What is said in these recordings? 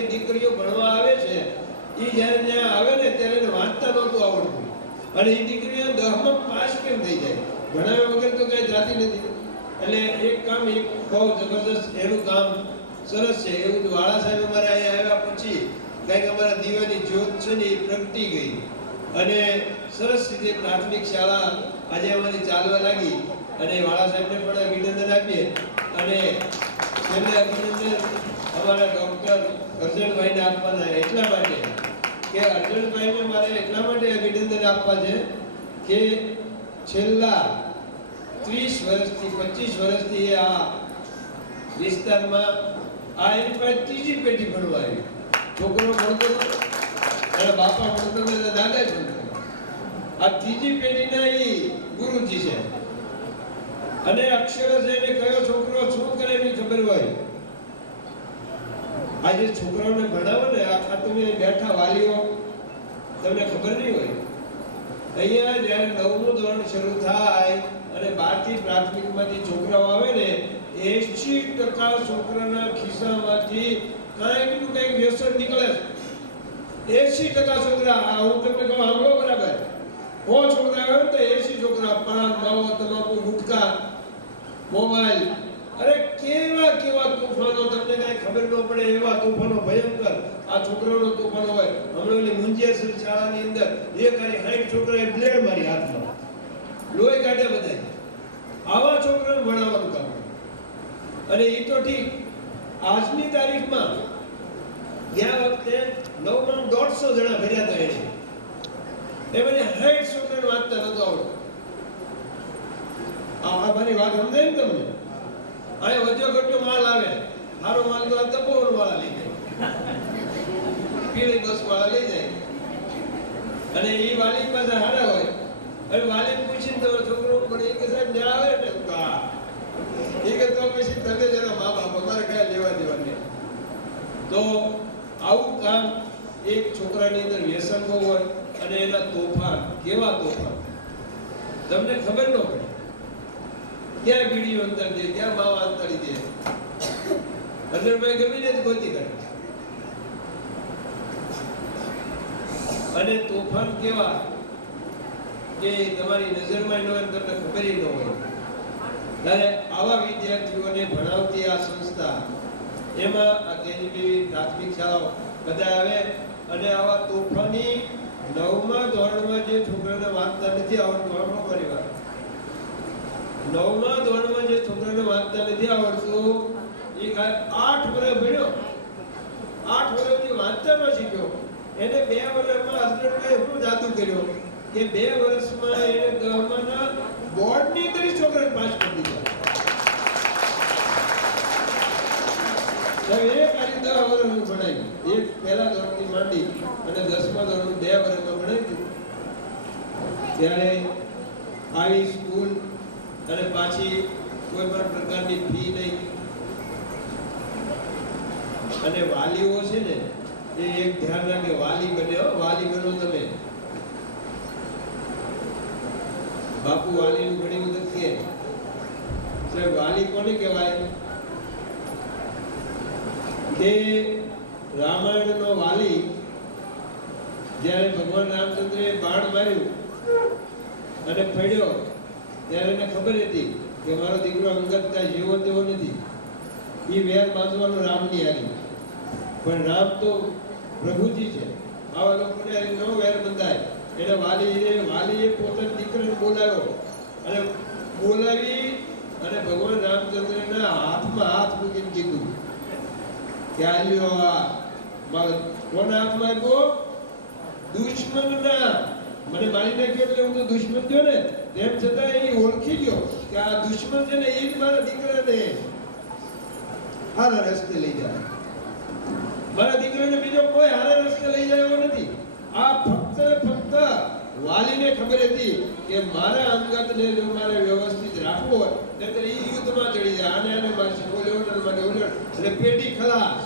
જે દીકરીઓ ભણવા આવે છે એ જ્યારે ત્યાં આવે ને ત્યારે એને વાંચતા નહોતું આવડતું, અને એ દીકરીઓ 10માં પાસ કેમ થઈ જાય? ભણાવ્યા વગર તો કઈ જાતી નથી. એટલે એક કામ એક બહુ જબરદસ્ત એનું કામ સરસ છે. એવું વાળા સાહેબ અમારે અહીંયા આવ્યા પછી કંઈક અમારા દીવાની જ્યોત છે ને એ પ્રગટી ગઈ, અને સરસ રીતે પ્રાથમિક શાળા આજે અમારી ચાલવા લાગી. અને વાળા સાહેબને પણ અભિનંદન આપીએ. અને તેમને અભિનંદન અમારા ડૉક્ટર અર્જણભાઈને આપવાના એટલા માટે કે અર્જણભાઈને મારે એટલા માટે અભિનંદન આપવા છે કે છેલ્લા 30 વર્ષથી 25 વર્ષથી આ વિસ્તારમાં આ એની પાસે ત્રીજી પેઢી ભણવા આવી. છોકરો ભણતો હતો, એના બાપા ભણતો હતો, એના દાદા ભણતો. આ ત્રીજી પેઢીના એ ગુરુજી છે. અને અક્ષર છે એને કયો છોકરો શું કરે એની ખબર હોય. આજે છોકરાઓને ભણાવો ને, આ તમે બેઠા વાલીઓ, તમને ખબર નહીં હોય. અહીંયા જ્યારે 9મું ધોરણ શરૂ થાય અને 12 થી પ્રાથમિકમાંથી છોકરાઓ આવે ને, 80% છોકરાના ખિસ્સામાંથી કંઈક નું કંઈક વ્યસન નીકળે છે. 80% છોકરા, હું તમને કહું સાંભળો બરાબર, 100 છોકરા આવે તો 80 છોકરા પાન, માવો, તમાકુ, ગુટકા, મોબાઈલ, અરે કેવા કેવા તોફાનો, તમને કઈ ખબર ન પડે એવા તોફાનો ભયંકર આ છોકરાઓનો તોફાનો હોય. હમણાં ઓલી મુંજિયાસર શાળાની અંદર એક હારી 60 છોકરાએ બ્લેડ મારી હાથમાં, લોહી કાઢ્યા બધા. આવા છોકરાને ભણાવવાનું કામ. અને એ તો ઠીક, આજની તારીખમાં ગયા વખતે 9માં 150 જણા ભર્યા હતા એને, એમને 60 છોકરાને વાંચતા નતો આવડતું. આ મારી વાત સમજાય ને તમને? અહીં વચ્ચે ઘટ્યો માલ આવે, સારો માલ તો આ તપોવન વાળા લઈ જાય, પીળી બસ વાળા લઈ જાય. અને એ વાલી પાસે હારા હોય, અને વાલીને પૂછીને તમારો છોકરો પણ એ કે સાહેબ ને આવે ને, એ કે તો પછી તમે જરા મા બાપ અમારે કયા લેવા દેવા નહીં. તો આવું કામ એક છોકરાની અંદર વ્યસન હોય અને એના તોફાન, કેવા તોફાન તમને ખબર ન પડે. ક્યાં બીડીઓ અંતર દે, ક્યાં માવા અંતરી દે, અર્જણભાઈ ગમીને જ ગોતી કાઢે. અને તોફાન કેવા કે તમારી નજરમાં ન હોય, તમને ખબર ન હોય. ત્યારે આવા વિદ્યાર્થીઓને ભણાવતી આ સંસ્થા, એમાં આ કેજીબી પ્રાથમિક શાળાઓ બધા આવે. અને આવા તોફાની 9મા ધોરણમાં જે છોકરાને વાંચતા નથી આવડતું, આપણો પરિવાર 9મા ધોરણમાં જે છોકરાને વાંચતા નથી આવડતું, એ 8 વર્ષ ભણ્યો, 8 વર્ષથી વાંચતા ન શીખ્યો, એને 2 વર્ષમાં અર્જણભાઈ શું જાદુ કર્યો કે 2 વર્ષમાં એને 10માના બોર્ડની અંદર છોકરાને પાસ કરી દીધો. એક આરી 10 વર્ષનું ભણાવ્યું, એક પહેલા ધોરણથી માંડી અને 10મા ધોરણનું 2 વર્ષમાં ભણાવી દીધું. ત્યારે આવી સ્કૂલ અને પાછી કોઈ પણ પ્રકારની ફી નહીં. અને વાલીઓ છે ને એ એક ધ્યાન રાખે, વાલી બન્યો, વાલી બનો તમે. બાપુ વાલીનું ઘણી વખત કહે સાહેબ, વાલી કોને કહેવાય? કે રામાયણનો વાલી જ્યારે ભગવાન રામચંદ્રએ બાણ માર્યું અને ફળ્યો, ત્યારે એને ખબર હતી કે મારો દીકરો અંગત કાંઈ જેવો તેવો નથી. એ વેર બાંધવાનો રામની આવી, પણ રામ તો પ્રભુજી છે. આવા લોકોને ન વેર બંધાય. એને વાલીએ પોતાના દીકરાને બોલાવ્યો, અને બોલાવી અને ભગવાન રામચંદ્રના હાથમાં હાથ મૂકીને કીધું કે આલ્યો આ કોના હાથમાં આપ્યો? દુશ્મનના. મને મારી નાખ્યો એટલે હું તો દુશ્મન થયો ને, તેમ છતાં એ ઓળખી ગયો કે આ દુશ્મન છે ને એ જ મારા દીકરાને હારા રસ્તે લઈ જાય. મારા દીકરાને બીજો કોઈ હારા રસ્તે લઈ જાય એવો નથી. આ ફક્ત વાલીને ખબર હતી કે મારા અંગતને જો મારે વ્યવસ્થિત રાખવો હોય નહીતર એ યુદ્ધમાં ચડી જાય, આને મારશે, ઓલે એટલે પેટી ખલાસ,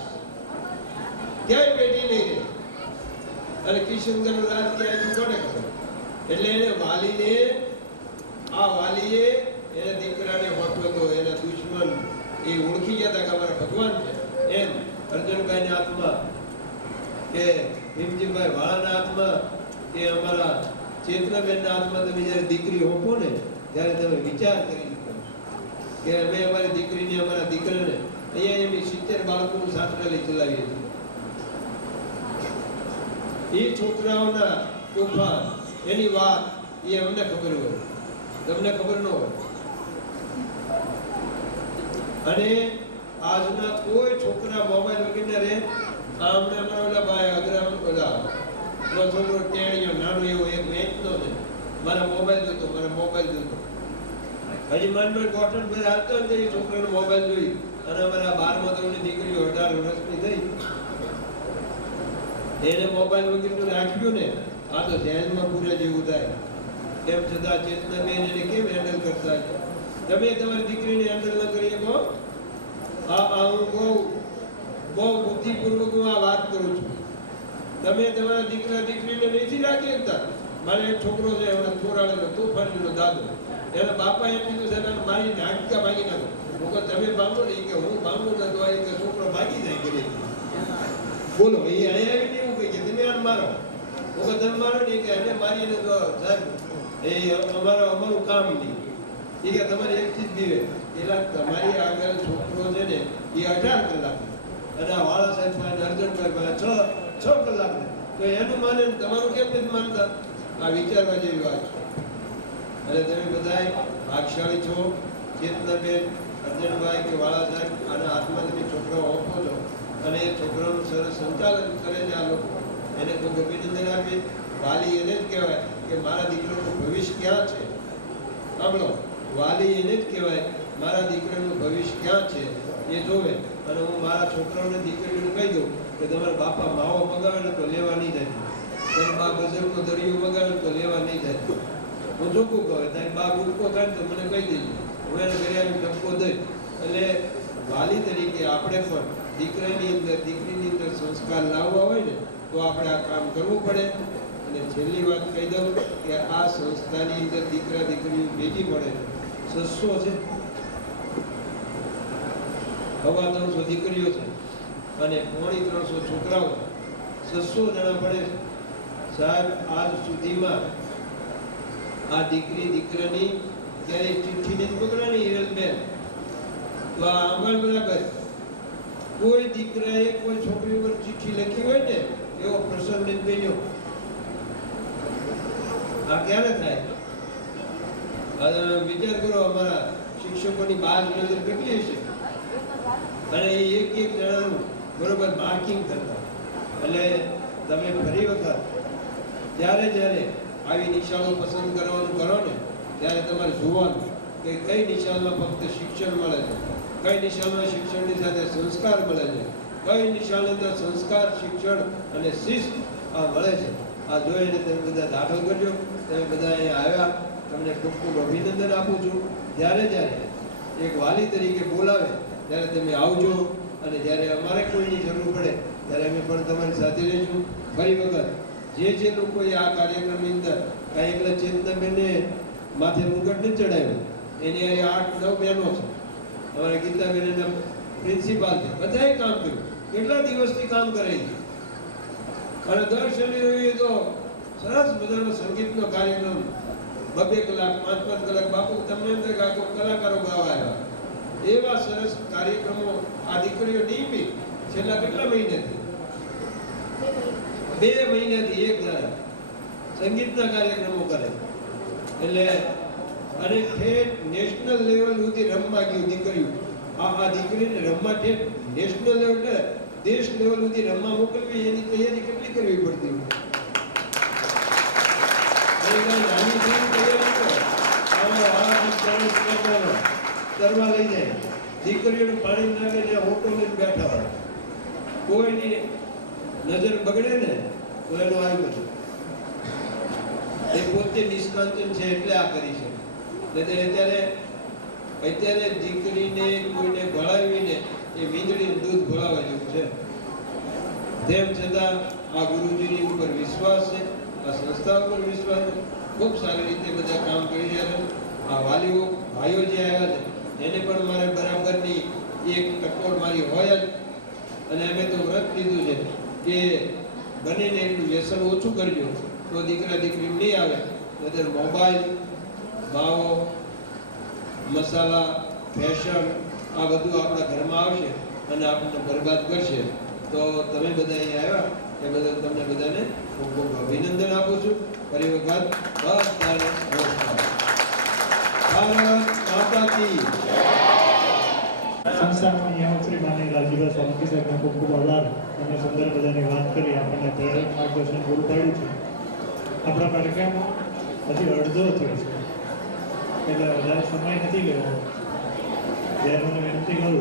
ક્યાંય પેટી નહીં રહે. અને કિશનગઢ રાજ ક્યાંય કોને ખબર? એટલે એને વાલીએ એના દીકરાને હોતો હતો, એના દુશ્મન એ ઓળખી ગયા હતા કે અમારા ભગવાન છે. એમ અર્જણભાઈના હાથમાં કે ભીમજીભાઈ વાળાના હાથમાં કે અમારા ચેતનાબેનના હાથમાં તમે જ્યારે દીકરી હોપો ને ત્યારે તમે વિચાર કરી શકો કે અમે અમારી દીકરીને અમારા દીકરાને અહીંયા એમની 70 બાળકોનું છાત્રાલય ચલાવીએ છીએ. એ છોકરાઓના તોફાન એની વાત એ અમને ખબર હોય, તમને ખબર ન હોય. અને આજના કોઈ છોકરા મોબાઈલ વગેરે રહે. આમને અમારા ઓલા ભાઈ અગ્રામ ઓલા છોકરો ટેણીયો નાનો એવો એક વેચતો ને મારા મોબાઈલ જોતો, મારા મોબાઈલ જોતો. હજી મનમાં કોટન પર હાલતો ને એ છોકરાનો મોબાઈલ જોઈ અને અમારા 12મા ધોરણની દીકરીઓ 18 વર્ષની થઈ એને મોબાઈલ વગેરે રાખ્યું ને આ તો ધ્યાનમાં પૂરા જેવું થાય. તેમ છતાં ચેતનાબેન એને કેમ હેન્ડલ કરતા છે? તમે તમારી દીકરીને હેન્ડલ ન કરી શકો. હું બહુ બુદ્ધિપૂર્વક હું આ વાત કરું છું. તમે તમારા દીકરા દીકરીને નથી રાખી શકતા. મારે એક છોકરો છે હમણાં થોરાળેલો તોફાનીનો દાદો, એના બાપા એમ કીધું છે મારી નાટકા ભાગી નાખો. તમે ભાગો ને કે હું ભાગું ન તો કે છોકરો ભાગી જાય કે બોલો એ અહીંયા આવીને એવું કહી કે તમે આને મારો. તમે મારો ને કે એને મારીને તો સાહેબ એ અમારું કામ નહીં. એ કે તમારે એક ચીજ બીવે એટલે તમારી આગળ છોકરો છે ને એ 18 કલાક અને આ વાળા સાહેબ અર્જનભાઈ 6 કલાક તો એનું માને તમારું કેમ નથી માનતા? આ વિચારવા જેવી વાત છે. અને તમે બધા ભાગશાળી છો. ચેતનાબેન, અર્જનભાઈ કે વાળા સાહેબ આના હાથમાં તમે છોકરાઓ આપો છો અને એ છોકરાનું સરસ સંચાલન કરે છે. આ લોકો એને ખૂબ અભિનંદન આપી. વાલી એને જ કહેવાય કે મારા દીકરાનું ભવિષ્ય ક્યાં છે. સાંભળો, વાલી એને જ કહેવાય મારા દીકરાનું ભવિષ્ય ક્યાં છે એ જોવે. અને હું મારા છોકરાઓને દીકરીઓને કહી દઉં કે તમારા બાપા માવો મગાવે ને તો લેવા નહીં જાય, તારી બા ગઝલનો દરિયો મગાવે તો લેવા નહીં જાય. હું ચોખ્ખું કહું, તારી બા ગુટકો ખાય તો મને કહી દેજો, હું એને ઘરે આવીને ધક્કો દઈ. એટલે વાલી તરીકે આપણે પણ દીકરાની અંદર દીકરીની અંદર સંસ્કાર લાવવા હોય ને તો આપણે આ કામ કરવું પડે. અને છેલ્લી વાત કહી દઉં કે આ સંસ્થાની અંદર દીકરા દીકરીઓ ભેગી પડે 600 છે, 350 દીકરીઓ છે અને 350 છોકરાઓ, 600 જણા પડે છે. સાહેબ આજ સુધીમાં આ દીકરી દીકરાની ક્યારેય ચિઠ્ઠી નથી પકડાણી. હિરલબેન તો આ આંબળ બરાબર કોઈ દીકરાએ કોઈ છોકરી પર ચિઠ્ઠી લખી હોય ને એવો પ્રસંગ નથી બન્યો. આ ક્યારે થાય? વિચાર કરો, અમારા શિક્ષકોની બાજ નજર કેટલી હશે અને એક જણાનું બરોબર માર્કિંગ કરતા. એટલે તમે ફરી વખત જ્યારે આવી નિશાળો પસંદ કરવાનું કરો ને ત્યારે તમારે જોવાનું કે કઈ નિશાળમાં ફક્ત શિક્ષણ મળે છે, કઈ નિશાળમાં શિક્ષણની સાથે સંસ્કાર મળે છે, કઈ નિશાળની અંદર સંસ્કાર, શિક્ષણ અને શિસ્ત આ મળે છે. આ જોઈને તમે બધા દાખલ કરજો. તમે બધા અહીંયા આવ્યા, તમને ખૂબ ખૂબ અભિનંદન આપું છું. જ્યારે એક વાલી તરીકે બોલાવે ત્યારે તમે આવજો અને જ્યારે અમારે કોઈની જરૂર પડે ત્યારે અમે પણ તમારી સાથે રહીશું. ફરી વખત જે લોકોએ આ કાર્યક્રમની અંદર કાંઈ એકલા ચેતનાબેનને માથે મુગટ નથી ચડાવ્યું, એની 8-9 બહેનો છે, અમારા ગીતાબેન એના પ્રિન્સિપાલ છે, બધાએ કામ કર્યું. કેટલા દિવસથી કામ કરે છે અને દર શનિ રવિએ તો સરસ બધાનો સંગીતનો કાર્યક્રમ 2-2 કલાક 5-5 કલાક. બાપુ તમને એમ થાય કે કલાકારો ગાવા આવ્યા, એવા સરસ કાર્યક્રમો આ દીકરીઓ નિયમિત છેલ્લા કેટલા મહિનાથી 2 મહિનાથી એક ધારા સંગીતના કાર્યક્રમો કરે. એટલે અને ઠેઠ નેશનલ લેવલ સુધી રમવા ગયું દીકરીઓ. આ દીકરીને રમવા ઠેઠ નેશનલ લેવલ એટલે દેશ લેવલ સુધી રમવા મોકલવી, એની તૈયારી કેટલી કરવી પડતી કરવા લઈ જાય. દીકરીઓને પાણી નાખે ને ઓટો લઈને બેઠા હોય, કોઈની નજર બગડે ને તો એનું આવ્યું છે. એ પોતે નિષ્કાંચન છે એટલે આ કરી છે. અત્યારે દીકરીને કોઈને ભણાવીને એ વીંદડીને દૂધ ભણાવવા જેવું છે. તેમ છતાં આ ગુરુજીની ઉપર વિશ્વાસ છે, આ સંસ્થા ઉપર વિશ્વાસ છે. ખૂબ સારી રીતે બધા કામ કરી રહ્યા છે. આ વાલીઓ ભાઈઓ જે આવ્યા છે એને પણ મારે બરાબરની એક ટકોર મારી હોય જ. અને અમે તો વ્રત લીધું છે કે બનીને એટલું વ્યસન ઓછું કરજો તો દીકરા દીકરી નહીં આવે. નહીતર મોબાઈલ, ભાવો, મસાલા, ફેશન આ બધું આપણા ઘરમાં આવશે અને આપણને બરબાદ કરશે. તો તમે બધા અહીંયા આવ્યા એ બદલ તમને બધાને ખૂબ ખૂબ અભિનંદન આપું છું. ફરી વખત બધાને નમસ્કાર. ભારત માતા કી સંસ્થાના નિયામકશ્રી માનનીય રાજીવભાઈ સોલંકી સાહેબનો ખૂબ ખૂબ આભાર. અને સુંદર મજાની વાત કરી, આપણને પ્રેરક માર્ગદર્શન પૂરું પાડ્યું છે. આપણા કાર્યક્રમ હજી અડધો થયો છે એટલે વધારે સમય નથી લેવો. બહેનોને વિનંતી કરું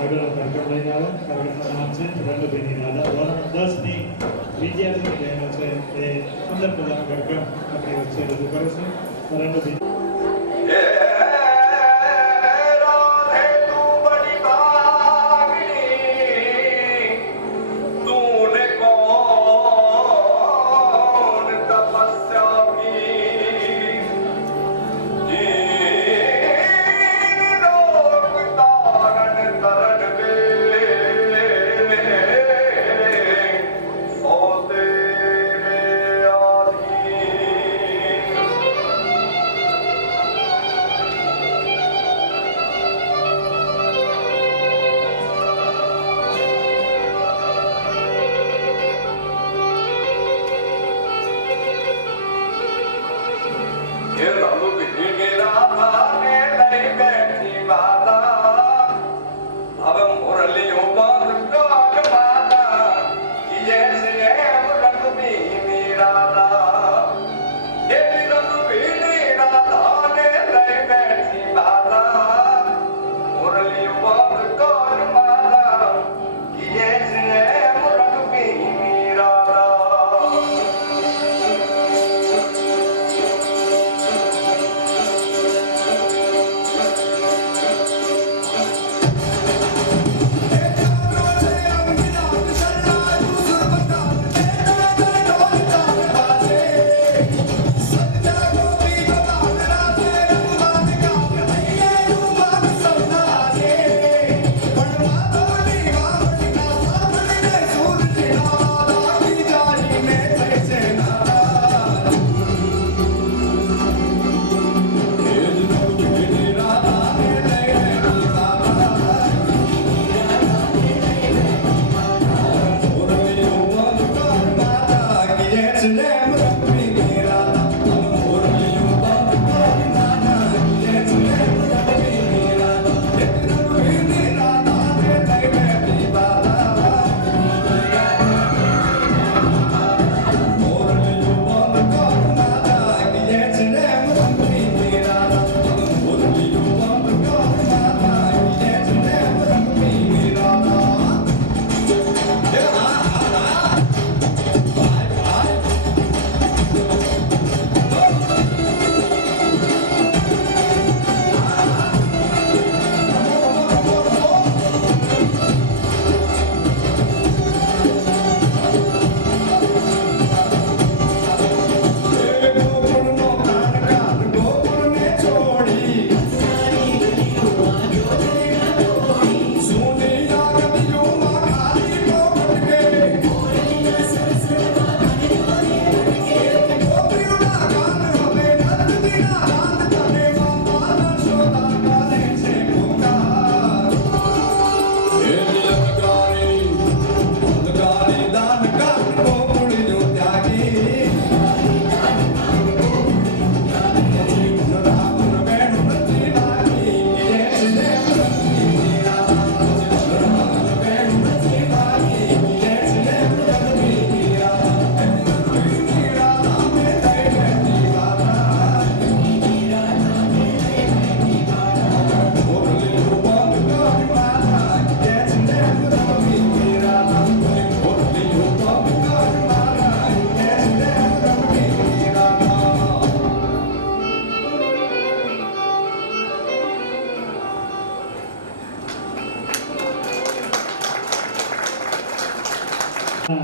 આગળ કાર્યક્રમ લઈને આવે. કાર્યક્રમનું નામ છે રંગભેદી રાધા. ધોરણ 10ની વિદ્યાર્થી બહેનો છે એ સુંદર મજાનો કાર્યક્રમ આપણી વચ્ચે રજૂ કરે છે. રંગભેદી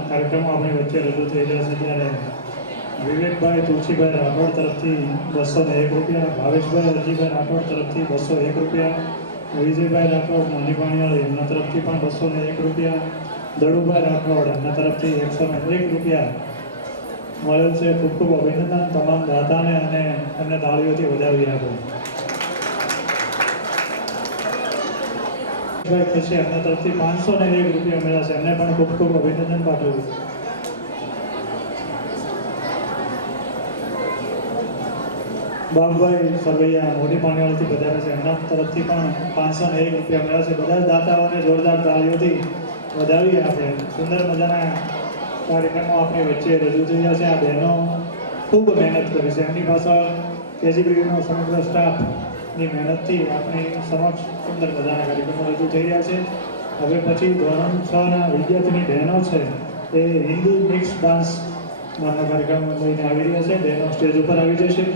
કાર્યક્રમો આપણી વચ્ચે રજૂ થઈ રહ્યા છે ત્યારે વિવેકભાઈ તુલસીભાઈ રાઠોડ તરફથી 201 રૂપિયા, ભાવેશભાઈ અરજીભાઈ રાઠોડ તરફથી 201 રૂપિયા, વિજયભાઈ રાઠોડ નાની પાણીવાળી એમના તરફથી પણ 201 રૂપિયા, દડુભાઈ રાઠોડ એમના તરફથી 101 રૂપિયા મળેલ છે. ખૂબ ખૂબ અભિનંદન તમામ દાતાને અને એમને તાળીઓથી વધાવી આપો. પછી એમના તરફથી 501 રૂપિયા મળ્યા છે, એમને પણ ખૂબ ખૂબ અભિનંદન પાઠવું. બાબુભાઈ સરવૈયા મોટી પાણીવાળાથી પધાર્યા છે, એમના તરફથી પણ 501 રૂપિયા મળ્યા છે. બધા જ દાતાઓને જોરદાર તાળીઓથી વધાવી આપણે. સુંદર મજાના કાર્યક્રમો આપણી વચ્ચે રજૂ થયા છે. આ બહેનો ખૂબ મહેનત કરી છે, એમની પાછળ કેજીબીવીનો સમગ્ર સ્ટાફની મહેનતથી આપણી સમક્ષ સુંદર મજાના કાર્યક્રમો રજૂ થઈ રહ્યા છે. હવે પછી ધોરણ 6ના વિદ્યાર્થીની બહેનો છે એ હિન્દી મિક્સ ડાન્સ નામનો કાર્યક્રમ લઈને આવી રહ્યા છે. બહેનો સ્ટેજ ઉપર આવી જશે.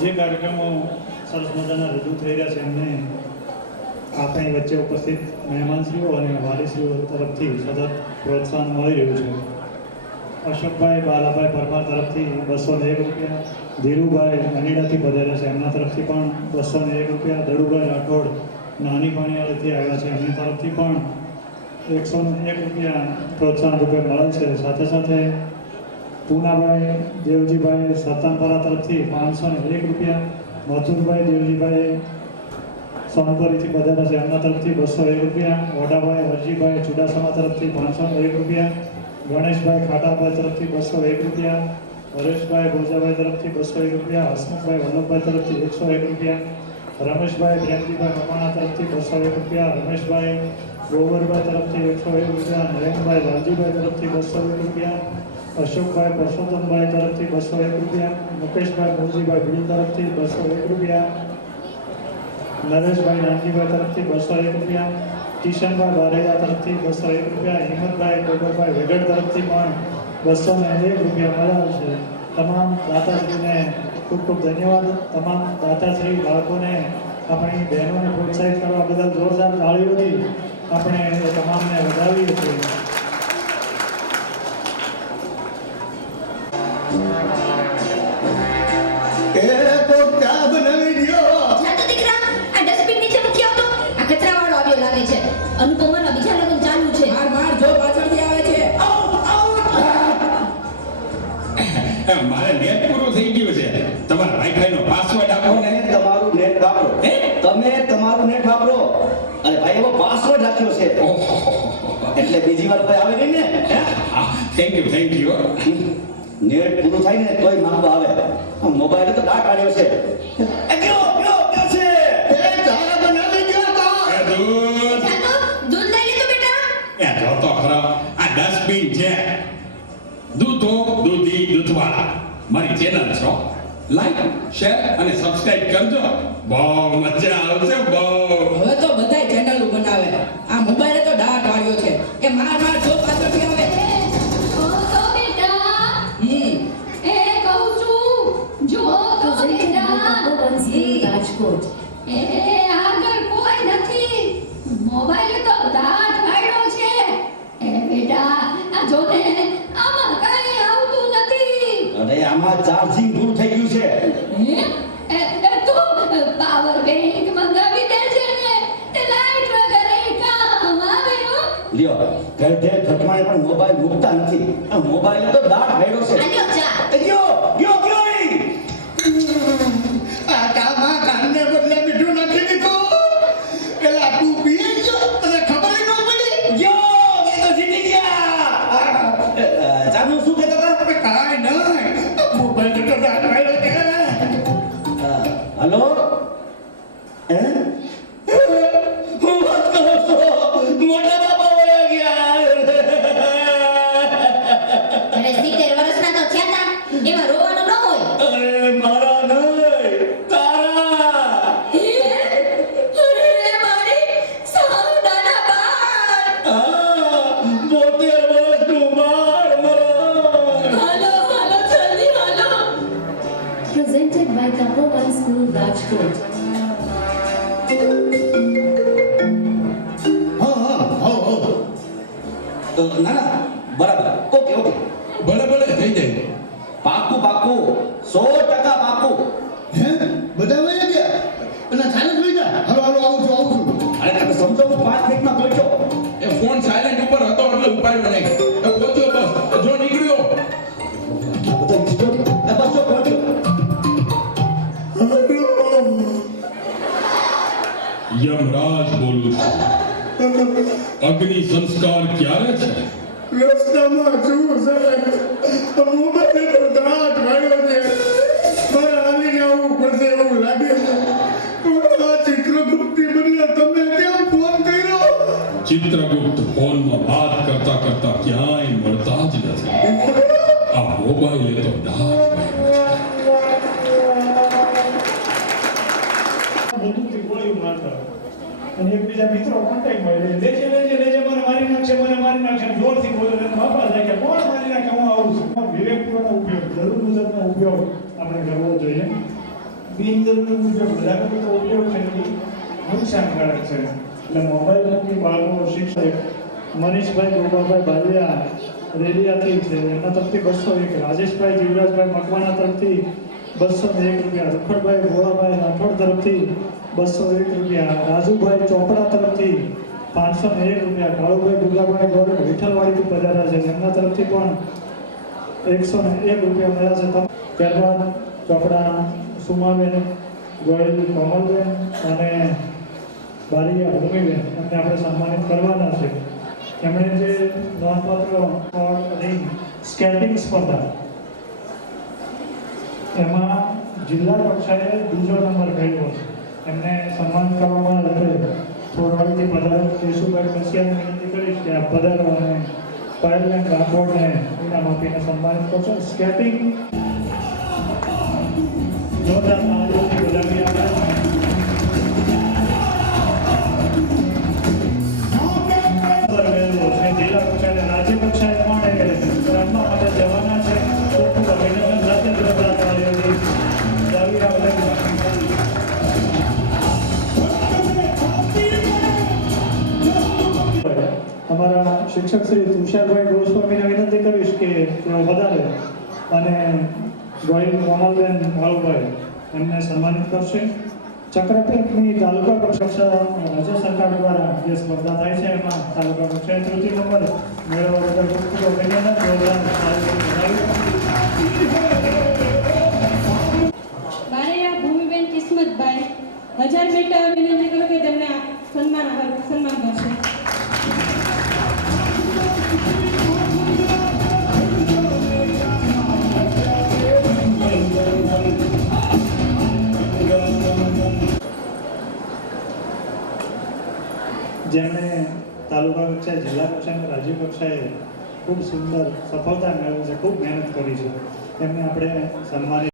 જે કાર્યક્રમો સરસ મજાના રજૂ થઈ રહ્યા છે એમને આપણી વચ્ચે ઉપસ્થિત મહેમાનશ્રીઓ અને વાલીશ્રીઓ તરફથી સતત પ્રોત્સાહન મળી રહ્યું છે. અશોકભાઈ બાલાભાઈ પરમાર તરફથી 201 રૂપિયા, ધીરુભાઈ અનીડાથી પધાર્યા છે એમના તરફથી પણ 201 રૂપિયા, દડુભાઈ રાઠોડ નાની પાણીયાળીથી આવ્યા છે એમની તરફથી પણ 101 રૂપિયા પ્રોત્સાહન રૂપે મળે છે. સાથે સાથે પૂનાભાઈ દેવજીભાઈ સત્તાનપરા તરફથી 501 રૂપિયા, મથુરભાઈ દેવજીભાઈ સોનપરીથી પધાર્યા છે એમના તરફથી 201 રૂપિયા, વડાભાઈ હરજીભાઈ ચુડાસમા તરફથી 501 રૂપિયા, ગણેશભાઈ ખાટાભાઈ તરફથી 201 રૂપિયા, હરેશભાઈ ભોજાભાઈ તરફથી 201 રૂપિયા, હસમુખભાઈ વલ્લભભાઈ તરફથી 101 રૂપિયા, રમેશભાઈ પ્રેમજીભાઈ મકવાણા તરફથી 201 રૂપિયા, રમેશભાઈ ગોવરભાઈ તરફથી 101 રૂપિયા, નરેન્દ્રભાઈ લાલજીભાઈ તરફથી 201 રૂપિયા, અશોકભાઈ પરસોત્તમભાઈ તરફથી 201 રૂપિયા, મુકેશભાઈ મોજીભાઈ ભીલ તરફથી 201 રૂપિયા, નરેશભાઈ નાનજીભાઈ તરફથી 201 રૂપિયા, કિશનભાઈ બારેજા તરફથી 201 રૂપિયા, હિંમતભાઈ ટોકરભાઈ વેગડ તરફથી પણ 201 રૂપિયા મળ્યા છે. તમામ દાતાશ્રીને ખૂબ ખૂબ ધન્યવાદ. તમામ દાતાશ્રી બાળકોને આપણી બહેનોને પ્રોત્સાહિત કરવા બદલ જોરદાર તાળીઓથી આપણે એ તમામને વધાવીએ છીએ. અનુપમાના બીજા લગ્ન ચાલુ છે. માર જો પાછળથી આવે છે. મારે નેટ પૂરું થઈ ગયું છે. તમારા વાઈફાઈ નો પાસવર્ડ આપો ને. તમારું નેટ વાપરો. તમે તમારું નેટ વાપરો. અરે ભાઈ એવો પાસવર્ડ રાખ્યો છે એટલે બીજી વાર કોઈ આવે નહીં ને. Thank you. નેટ પૂરું થાય ને તોય માંગવા આવે. આ મોબાઈલ તો ડાક આવ્યો છે. એ કયો છે એ ચા બનાવી ગયો તો એ દૂધ દૂધ લઈ લીધું બેટા. એ જો તો ખરો આ ડસ્ટબિન છે. દૂધો દૂધી દૂધવાળા મારી ચેનલ છો. લાઈક શેર અને સબસ્ક્રાઇબ કરજો. બહુ મજા આવશે બહુ. હવે તો બધાય ચેનલ બનાવે. આ મોબાઈલે તો ડાટ વાળ્યો છે. એ માર જો પાછળથી આવે. ઓ તો બેટા. એ કહું છું જો તો બેટા. રાજકોટ એ આગળ કોઈ નથી. મોબાઈલ તો દાટ વાળ્યો છે. એ બેટા આ જો ને આમાં કઈ આવતું નથી. અરે આમાં ચાર્જિંગ પૂરું થઈ ગયું છે. એ તું પાવર બેંક મંગાવી દેજે ને. તે લાઈટ વગર એ કામ આવે હો. લ્યો ઘરે ઘટવાને પણ મોબાઈલ મૂકતા નથી. આ મોબાઈલ તો ડાટ વાળ્યો છે. આલ્યો ચા. ગયો ઈ. આ કામમાં કાનને બદલે મીઠું નાખી દીધું. પેલા તું પીએ ગયો તને ખબર ન પડી. ગયો એ તો જીતી ગયા. જાનુ શું કહેતા હતા? કાઈ નહીં. મોબાઈલ તો ડાટ વાળ્યો છે. હલો હે હું વાત કરો છો? મોટા બાબા વયા ગયા. અરે 70 વર્ષના તો થયા તા. એમાં રોવાનું ન હોય. અરે મારા નહીં તારા. અરે મારી સાવ નાના બાળ. 72 વર્ષનું બાળ મારા. હાલો જલ્દી હાલો. presented by Tapovan School Rajkot ના ના બરાબર ઓકે ભલે થઈ જાય. પાકું 100% પાકું. હે બધા વયા ગયા અને ચાલે જોઈ જા. હાલો આવું છું. અરે તમે સમજો હું 5 મિનિટમાં પહોંચ્યો. એ ફોન સાયલેન્ટ ઉપર હતો એટલે ઉપાડ્યો નહીં. એ પહોંચ્યો બસ. જો નીકળ્યો. બધા વિસ્તરો બસ જો પહોંચ્યો. યમરાજ બોલું છું. અગ્નિ સંસ્કાર ક્યારે છે? રસ્તામાં છું સાહેબ. મોબાઈલ તો દાટ વાળ્યો છે. મારે હાલીને આવવું પડશે એવું લાગે છે. આ ચિત્રગુપ્તની બદલે તમે કેમ ફોન કર્યો? ચિત્રગુપ્ત ફોનમાં વાત કરતા ક્યાંય મળતા જ નથી. આ મોબાઈલે તો ડાચ બંદૂકથી ગોળીઓ મારતા અને એકબીજા મિત્રો કોન્ટેક્ટમાં લેજે મને મારી નાખશે જોરથી બોલે અને બાપા જાય કે કોણ મારી નાખે હું આવું છું. વિવેકપૂર્ણ ઉપયોગ જરૂર મુજબનો ઉપયોગ આપણે કરવો જોઈએ. બિનજરૂરી મુજબ વધારે પડતો ઉપયોગ છે એ નુકસાનકારક છે. એટલે મોબાઈલથી બાળકો શિક્ષક મનીષભાઈ ગોપાભાઈ બાલિયા રેલિયાથી છે એમના તરફથી 201, રાજેશભાઈ જીવરાજભાઈ મકવાણા તરફથી 201 રૂપિયા, રખડભાઈ ભોળાભાઈ રાઠોડ તરફથી 201 રૂપિયા, રાજુભાઈ ચોપડા તરફથી 501 રૂપિયા, કાળુભાઈ દુર્ગાભાઈ ગોળ વિઠ્ઠલવાડીથી પધાર્યા છે એમના તરફથી પણ 101 રૂપિયા મળ્યા છે. ત્યારબાદ ચોપડા સુમાબેન, ગોયલ કોમલબેન અને બાલિયા ભૂમિબેન એમને આપણે સન્માનિત કરવાના છે. એમણે જે નોંધપાત્ર સ્કેટિંગ સ્પર્ધા એમાં જિલ્લા કક્ષાએ બીજો નંબર મેળવ્યો છે. એમને સન્માનિત કરવામાં આવે થોરવાડીથી પધારેલ કેશુભાઈ કસિયાને વિનંતી કરીશ કે આ પધારો અને પાયલબેન રાઠોડને ઇનામ આપીને સન્માનિત કરશો. સ્કેટિંગ જોરદાર તાળીઓથી વધાવી આપણે જિલ્લા કક્ષાએ રાજ્ય કક્ષાએ પણ રમવા માટે જવાના છે. ખૂબ ખૂબ અભિનંદન સાથે જોરદાર તાળીઓથી વધાવી આપણે અમારા શિક્ષક શ્રી તુષારભાઈ ગોસ્વામીને વિનંતી કરીશ કે તેઓ વધારે અને ગોયલ કોમલબેન ભાલુભાઈ એમને સન્માનિત કરશે. ચક્રપેટની તાલુકા કક્ષા રાજ્ય સરકાર દ્વારા જે સ્પર્ધા થાય છે એમાં તાલુકા કક્ષાએ 3ય નંબર મેળવવા બદલ ખૂબ ખૂબ અભિનંદન. બારૈયા ભૂમિબેન કિસ્મતભાઈ 1000 બેટા વિનંતી કરું કે તેમને સન્માન કરશે. જેમણે તાલુકા કક્ષાએ, જિલ્લા કક્ષાએ અને રાજ્ય કક્ષાએ ખૂબ સુંદર સફળતા મેળવી છે, ખૂબ મહેનત કરી છે, એમને આપણે સન્માનિત